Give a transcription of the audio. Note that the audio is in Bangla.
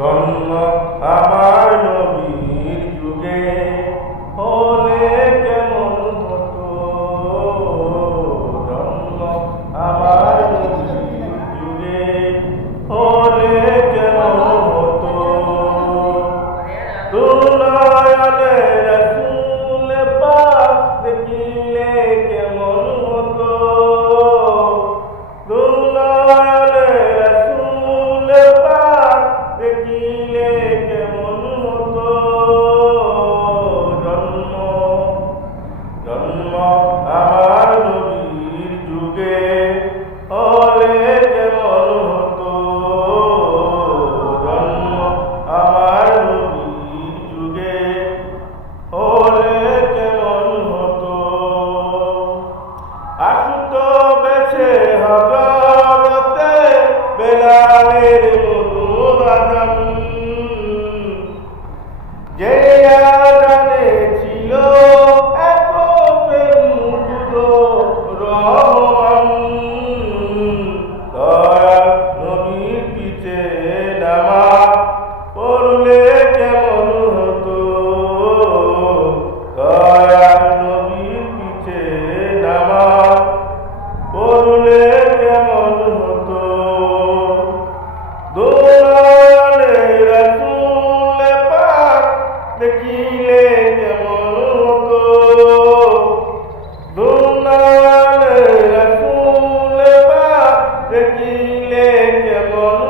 জন্ম আমার নবীর যুগে হলে কেমন হতো, জন্ম আমার নবীর যুগে হলে কেমন হতো, দুলায়ালে রাসূল পাক দেখিলে কেমন হতো, দুলায়ালে রাসূল পাক দেখিলে কেমন হতো, জন্ম জন্ম আমার নবীর যুগে হলে কেমন হতো, জন্ম আমার নবীর যুগে হলে কেমন হতো, আসতো বেছে হযরতে বেলালের মধুর আযান, যে আযানে ছিল এত প্রেম মুগ্ধ রহমান, দয়াল নবীর পিছে নামাজ পড়লে কেমন হতো, দয়াল নবীর পিছে নামাজ পড়লে কেমন হতো, দুলায়ালে রাসূল পাক দেখিলে কেমন হতো, দুলায়ালে রাসূল পাক দেখিলে কেমন